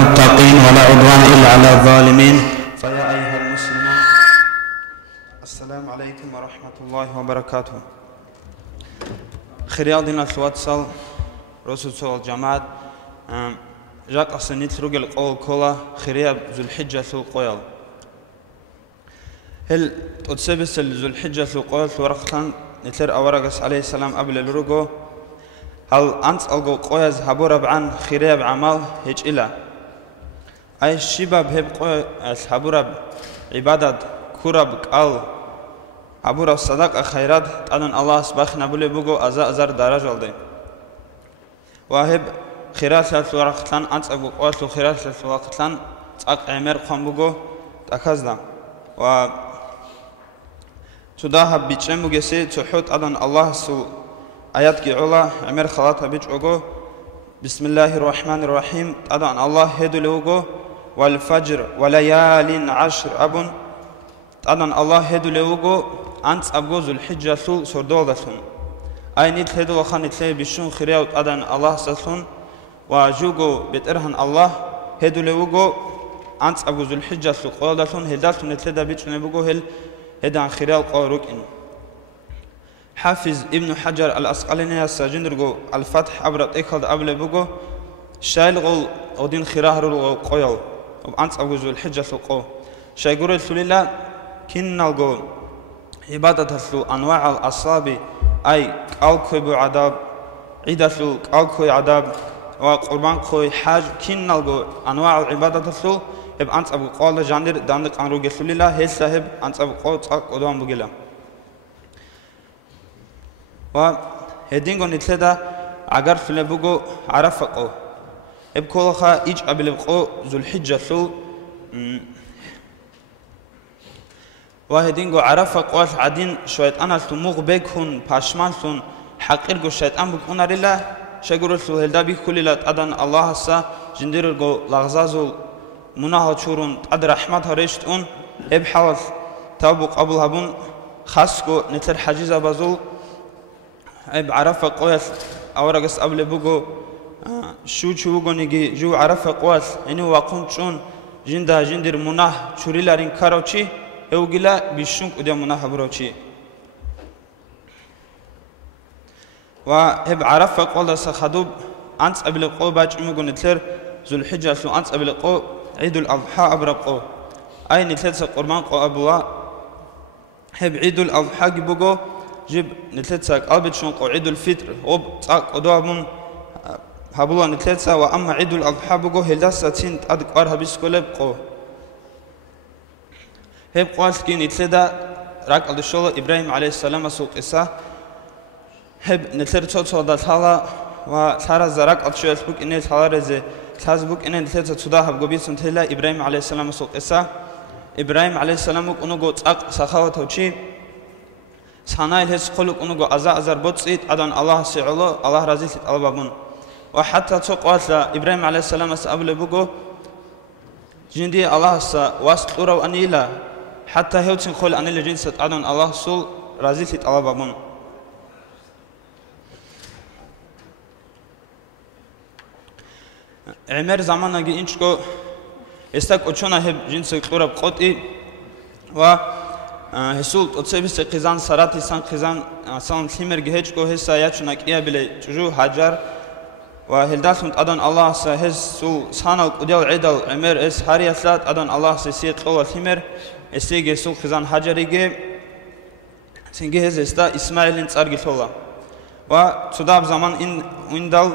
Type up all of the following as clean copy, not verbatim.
المتقين ولا عدوان إلا على الظالمين. فيا أيها المسلمون السلام عليكم ورحمة الله وبركاته. خيريال دينا الواتسال رسول صلى الجماعة جاك أصنيت رجل قول كولا خيريا ذو الحجة ذو القيل. هل تتسبس ذو الحجة ذو القيل ورقتان نتلر أورقس عليه السلام قبل الرجو هل أنت ألقو قيز هبورا بعن خيريا بعمل هيج إلا أي الشباب هب قيز هبورا عبادة كرب قال هبورا صدق خيرات أن الله سبحانه بولي بوجو أزار درجة والدين وهب خيرات الورقتان أنت ألقو قيز خيرات الورقتان تأق عمر قام بوجو تأكزنا و تداها بيتشم بوجسي تحط أن الله سو آيات كعلا عمر خلاطها بيجوجو بسم الله الرحمن الرحيم أدان الله هدو لوجو والفجر وليال عشر أبون أدان الله هدو لوجو أنت أبوز الحجة سول سردول دسون أي نيت هدو وخان نتلي بيشون خيريا أدان الله سسون وجوجو بترهن الله هدو لوجو أنت أبوز الحجة سول قول دسون هدالتون نتلي دا بيتشون بوجو هل هدان خيريا قاروك إن حافظ ابن حجر الأسقلاني السجندرجو الفتح أبرد إخذ قبل بوجو شايل غول أودين خيراه رول قيل وأنت أبوز الحجة سقو شايقول الثليلة كنالجو عبادة سلو أنواع الأصابع أي كالكوي عذاب عيد سلو كالكوي عذاب وقربان كوي حاج كنالجو أنواع العبادة سلو إب أنت أبو قال جاندر داندك أن رجل الثليلة هي سهب أنت أبو قال تاك قدام بقيله وهدينغو نتلدا عقر فلبوغو عرفقو ابكولخا إيج أبلبقو ذو الحجة سو وهدينغو عرفقو عدين شويت أنا سموغ بيكون باشمان سون حقيرغو شيطان بكونا ريلا شاقرو سو هلدا بيكولي لات أدن الله سا جنديرغو لغزازو مناها چورون أد رحمت هرشتون اب حواس تابو قبل هبون خاصكو نتر حجيزة بازول أب عرفة قوس أورقس قبل بوجو شو بوجو نيجي جو عرفة قوس إنه واقون شون جندر مناه شوري لارين كاروشي أوجلا بيشونك ودي مناه بروشي وهب عرفة قوس خدوب أنت قبل قو باج مجو نتلر ذو الحجة سو أنت قبل قو عيد الأضحى أبرقو أي نتلر قربان قو أبوا هب عيد الأضحى بوجو جيب نتلتساك قلبت شون عيد الفطر وب تاك قدوابون هبلوا نتلتسا وأما عيد الأضحى بقو هلداسا تين تأد قارها بسكولة بقو هب قواسكي نتلدا راك الدشولة إبراهيم عليه السلام سوق إسا هب نتلتسا تولد تالا وثارا زراك الدشولة بوك إنه تالا رزي تاز بوك إنه نتلتسا تدا هب قبيت سنتلا إبراهيم عليه السلام سوق إسا إبراهيم عليه السلام بوك أنو قو تاك سخاوة توشي سانايل هس خلق أنو أزار بوتسيت أدان الله سيعلو الله رزيت البابون وحتى تقوات إبراهيم عليه السلام أبل بوجو جندي الله سا واستورو أنيلا حتى هيوتين خل أنيلا جنس أدان الله سول رزيت البابون عمر زمان نجي إنشكو استك أشونا هب جنس قرب قطي و هسول تسبيس قزان سراتي سان قزان سان ثمر جهج كو هسا ياتشنا كيا بلا تجو حجر وهلداسون أدان الله سهسول سانال قديل عدل عمر اس هارياسات أدان الله سيسيت قوة ثمر استيجي سول قزان حجريجي سنجي هز استا إسماعيل نتارجي ثولا وتداب زمان إن ويندل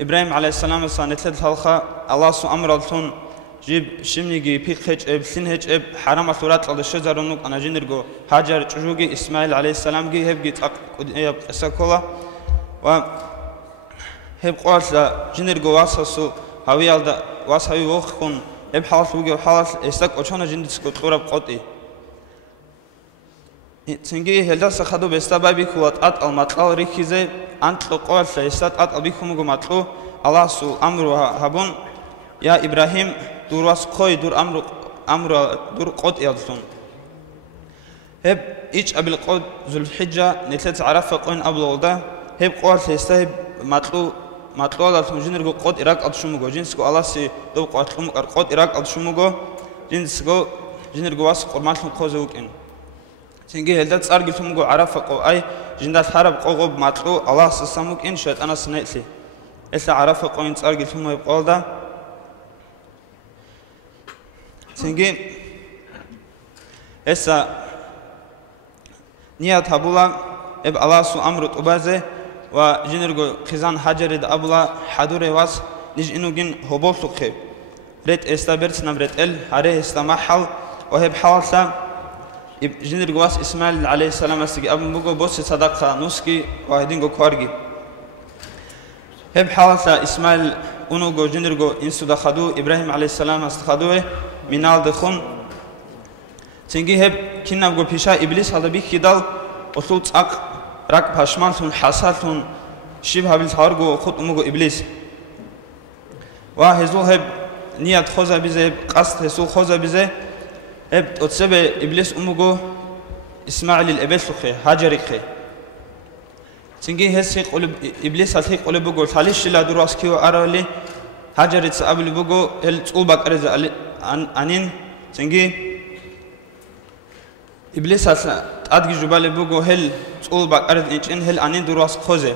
إبراهيم عليه السلام سانتلت هالخا الله سو أمر الثون جيب شمنيجي بيك هج اب سين هج اب حرام صورات على الشجرونك انا جندرغو هاجر تشوغي اسماعيل عليه السلام جي هب جيت اسكولا و هب قواس جندرغو واسسو هاويالدا واسهاوي وخكون اب حاس وجو حاس استك اوچونا جندسكو قرب قطي تنجي هلدا سخدو بستبابي كوات ات المطال ريكيزه انت قواس استات ات ابيكم مطلو الله سو امر هبون يا إبراهيم دور واس خوي دور أمر دور قط يالسون هب إيش قبل قط ذو الحجة نتلت عرفة قوين قبل وده هب قوات يستهب матлола тунжинерго қод ирак алшумуго жинсго аласи до қатлум қод ирак алшумуго жинсго жинерго вас қормалхун қозукен синге хелда царги тумуго арафа қо ай жинда хараб қоғоб матлу алас самукен шайтанас несли эса арафа қоин царги тумой қолда синге эса ният абула еб аласу амрут убазе ва жинерго хизан хаджарид абула хадуре вас ниж инугин хоболсухе рет эстаберцнам рет эл аре эстамахал ва еб хавалса жинерго вас исмаил алейхиссалам асги абу буго боси садақа нуски ва хединго кварги еб хавалса исмаил унуго жинерго инсуда хаду ибрахим алейхиссалам аст хадуе минал дехун синги еб кинавго пиша иблис хадаби хидал осул цақ рак пашмалтун хасалтун шиб хабил тарго худ умуго иблис ва хезул еб ният хоза бизе еб қаст хезул хоза бизе еб отсебе иблис умуго исмаил эбелсухе хаджарихе синги хеси қулуб иблис алхи қулубуго талишила дурас кио арали хаджарит абли буго эл цул бакреза анин синги иблис аса адги жубале буго хел цул бакарет инчин хел анин дурас khoze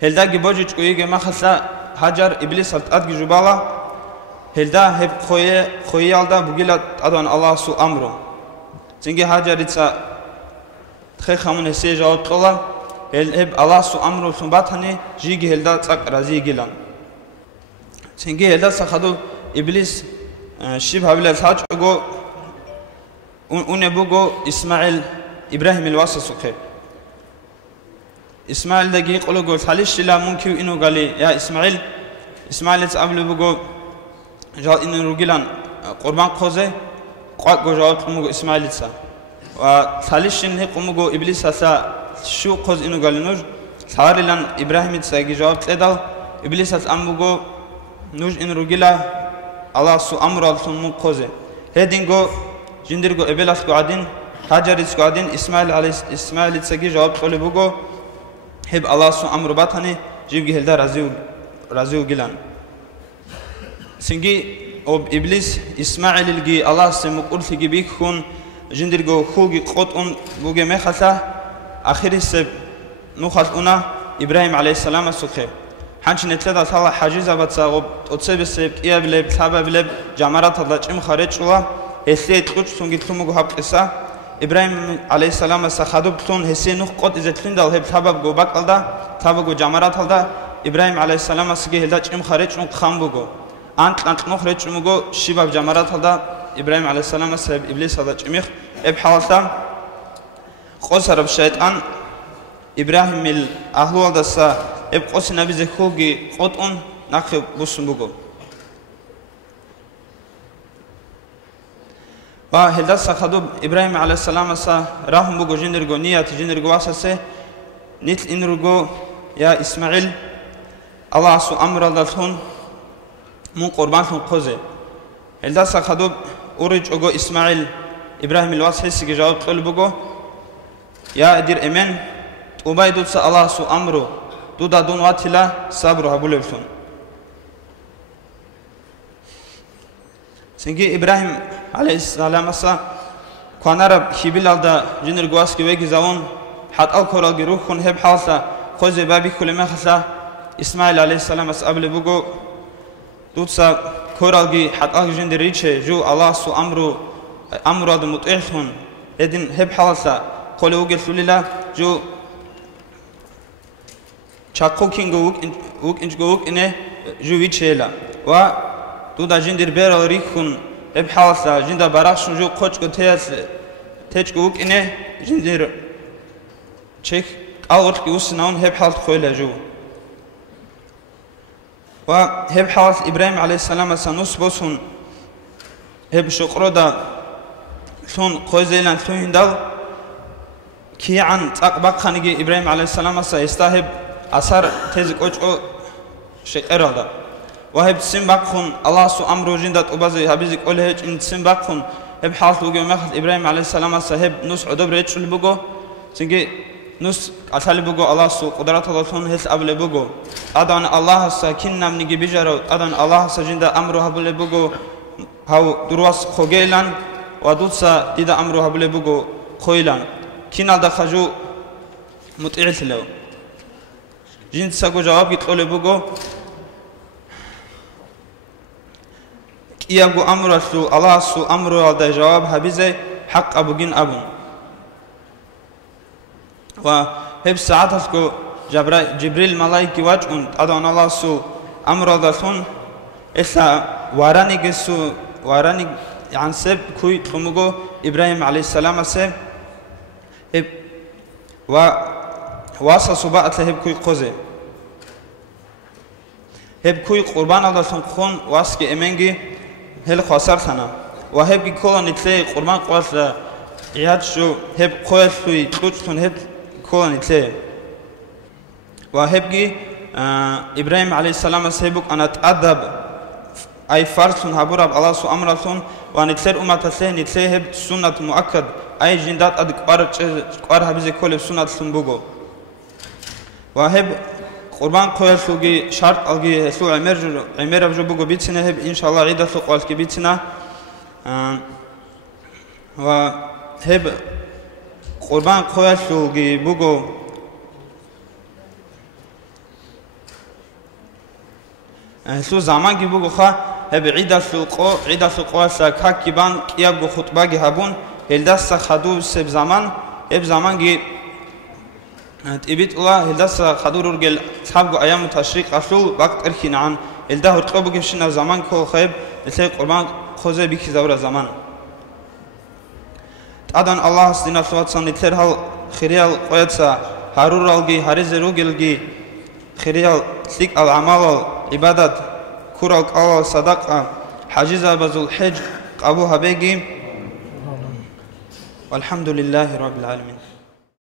helda gi bojich koyege makhasa hajar iblis adgi jubala helda hep khoye alda bugila adan allah su amro singe hajar itsa khe khamun se jawab qola hel hep allah su amro sumbatani jigi helda tsak razi gilan singe helda sakhadu iblis shib havila saj go une bugo ismail ibrahim الواسسوخه اسماعيل دقيق قولوا قول خليش لا ممكن إنه قال لي يا إسماعيل قبل بقول جال إنه رجلان قربان خوزه قاق جوات قومو إسماعيل سا وخليش إنه قومو إبليس سا شو خوز إنه قال نوج صار لان إبراهيم سا جوات لدال إبليس أم بقول نوج إنه رجلا الله سو أمر الله مو خوزه هدينغو جندرغو إبلاس قادين هاجرس قادين إسماعيل سا جوات قولوا بقول هب الله سو أمر باتني جيبي هلدا رازيو جلان سنجي أو إبليس إسماعيل الجي الله سمقول في جبيك خون جندرجو خوجي قطن بوجي مخسا آخر السب نخلنا إبراهيم عليه السلام السخير حنش نتلذ صلاة حاجزة بتصاغب أتصيب السب إيا بلب ثابة بلب جمرات الله جم خارج الله هسيت كوش سنجي تلمو هب قصة إبراهيم عليه السلام سخدوب تون هسي نخ قط إذا تلين دال هب ثابة جو بق الله ثابة جو جمرات الله إبراهيم عليه السلام سجى هلدا جم خارج نخ خام بجو أنت نخرج مجو شباب جمرات الله إبراهيم عليه السلام سب إبليس هذا جميخ بحالته خسر بشيطان إبراهيم الأهل هذا سا بقص نبي زخوجي قطن نخب بوسم بجو وهلدا سخدوب إبراهيم عليه السلام سا راهم بجو جندرجو نيات جندرجو واسسه نيت إنرجو يا إسماعيل الله سو أمر الله ثون من قربان ثون قزة هلدا سخدوب أورج أجو إسماعيل إبراهيم الواسس جاوب قل بجو يا دير إيمان وبايدو سا الله سو أمره دودا دون واتلا صبره بولفون سنجي إبراهيم عليه السلام سا كونارب خبيل على جنر جواس كويك زاون حتى الكورال جروخون هب حالته خوزة بابي كل ما خسا إسماعيل عليه السلام أس قبل بجو دوتسا كورال جي حتى جندر ريتشه جو الله سو أمره هذا متأهلون هدين هب حالته قالوا وجل سليلا جو شاكوكين جوك إنج جوك إنه جو ريتشهلا و دودا جندر بيرال ريخون هب حالته جندر براخشون جو قوش تيج جوك إنه جندر شيخ أول كيوسناون هب حالت خويله جو وهب حالت إبراهيم عليه السلام سنوس بوسون هب شقرو دا ثون خوزيلان ثون دال كي عن تقبق خانجي إبراهيم عليه السلام سيستهب أثر تيز قوشو شقرو دا وهب سنبقون الله سو أمرو جندت أبازي هبيزك أولهج إن سنبقون هب حالت وجو مخت إبراهيم عليه السلام سهب نوس عدب ريتشل بقو سنجي نس أثال بقو الله سو قدرت الله ثون هس أبل بقو أدان الله سكيننا من جبيجرو أدان الله سجند أمره أبل بقو هاو دروس خجيلان ودوسا إذا أمره أبل بقو خويلان كنا دخجو متعث له جنت سكو جواب يطول بقو يابو أمره سو الله سو أمره هذا جواب هبزه حق أبوجين أبو وهب ساعتها جبريل ملاك واجون أدان الله سو أمره دلتون إسا واراني عن سب كوي تموجو إبراهيم عليه السلام سب هب واسا صباعت هب كوي قزة هب كوي قربان دلتون خون واسك إمنجي هل خسر ثنا وهب كلان نتلي قربان قاس عياد شو هب قاس شوي توتون هب كلان نتلي وهب إبراهيم عليه السلام سيبك أنا تأدب أي فرسون هبورب الله سو أمرسون ونتلي تسلي نتلي هب سنة مؤكد أي جندات أدك قار هبزي كل سنة سنبوجو وهب قربان قوال سوغي شرط ألغي سو عمر بجو بوغو بيتنا هب إن شاء الله عيدة سو قوال كي بيتنا وهب قربان قوال سوغي بوغو سو زمان كي بوغو خا هب عيدة سو قوال ساكا كيبان كيابو خطبا كي هبون هلدس خدو سب زمان هب زمان كي تبيت الله هلدس خدور رجل صحابه أيام التشريق أصل وقت أركين عن هلده هرتقبوا كيشنا زمان كل خيب تلاقي قربان خوزة بيك زورا زمان أدان الله سدينا صوت سان تلاقي هال خيريال قيادة هارور الجي هارز روجل جي خيريال سلك العمل عبادة كورك الله صدقة حجزة بزول حج أبوها بيجي والحمد لله رب العالمين.